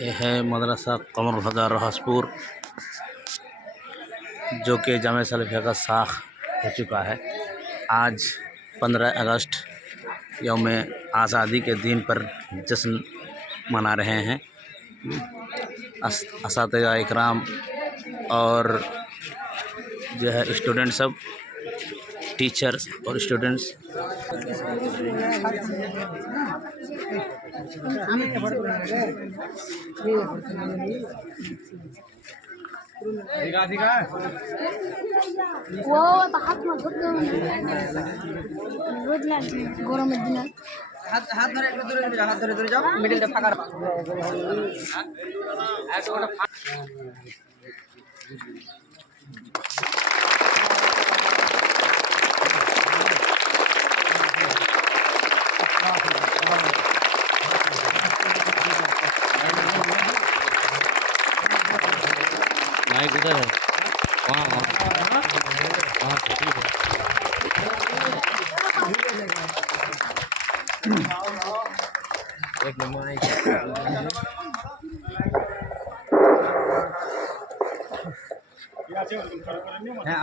ये है मदरसा कमर हुदा रहसपुर, जो कि जामे सलफिया का साख हो चुका है। आज 15 अगस्त यौम आज़ादी के दिन पर जश्न मना रहे हैं। असातिज़ा इकराम और जो है स्टूडेंट सब, टीचर्स और स्टूडेंट्स। वो हाथ में गरम दिन हाथ धरे जाओ मिडिल फाঁকার माइक उधर है, वहाँ वहाँ से ठीक है। एक नंबर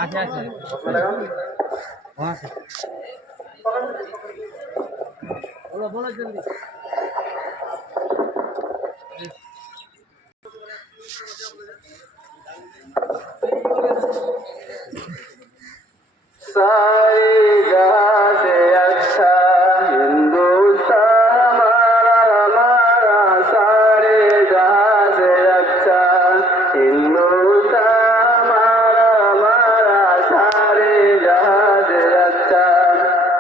अच्छा वहाँ से बोलो जल्दी। सारे जहां से अच्छा हिंदुस्तान हमारा हमारा, सारे जहां से अच्छा हिंदुस्तान हमारा हमारा, सारे जहां से अच्छा।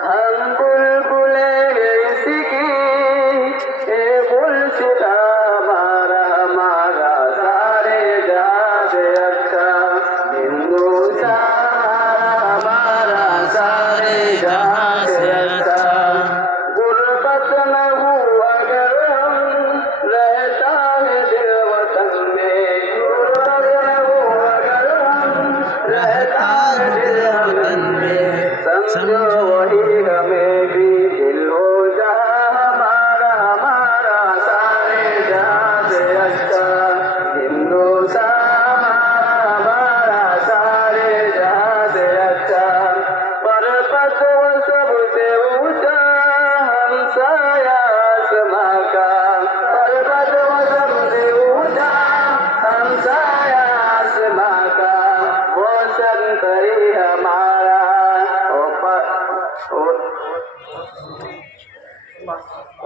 हम बुलबुले इसकी ये गुलसिता हमारा हमारा, सारे जहां से अच्छा हिंदुस्तान समझो वही हमें भी दिल हो जा हमारा हमारा, सारे जहां से अच्छा हिंदुस्तान हमारा, सारे जहां से अच्छा। पर्वत वो सबसे ऊंचा हमसाया आसमां का, पर्वत वो सबसे ऊंचा हमसाया आसमां का, वो संतरी हमारा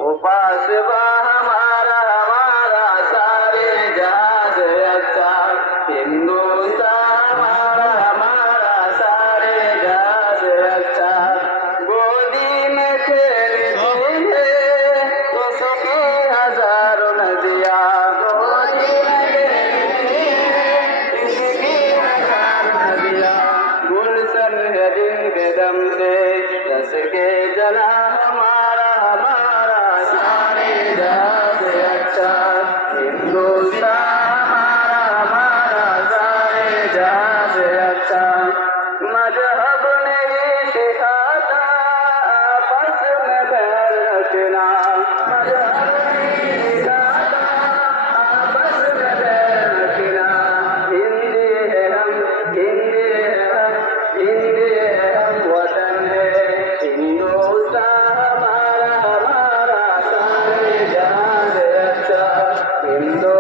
उपासवा हमारा हमारा, सारे जहां से अच्छा हिंदुस्तान हमारा हमारा, सारे जहां से अच्छा। गोदी में खेलती है तो सके हजारों नदियाँ, गोदी में खेलती है इसकी हजारों नदियाँ, गुलशन है जिनके दम से दस के जला हमारा हमारा, सारे जहां से अच्छा हिंदुस्तान हमारा हमारा, सारे जहां से अच्छा। मजहब नहीं सिखाता आपस में बैर रखना, मजहब नहीं सिखाता आपस में बैर रखना। हिंदी है हम, हिंदी है हम, हिंदी है हम, वतन है हिंदुस्तान हमारा हमारा, सारे जहां से अच्छा हिंदुस्तान।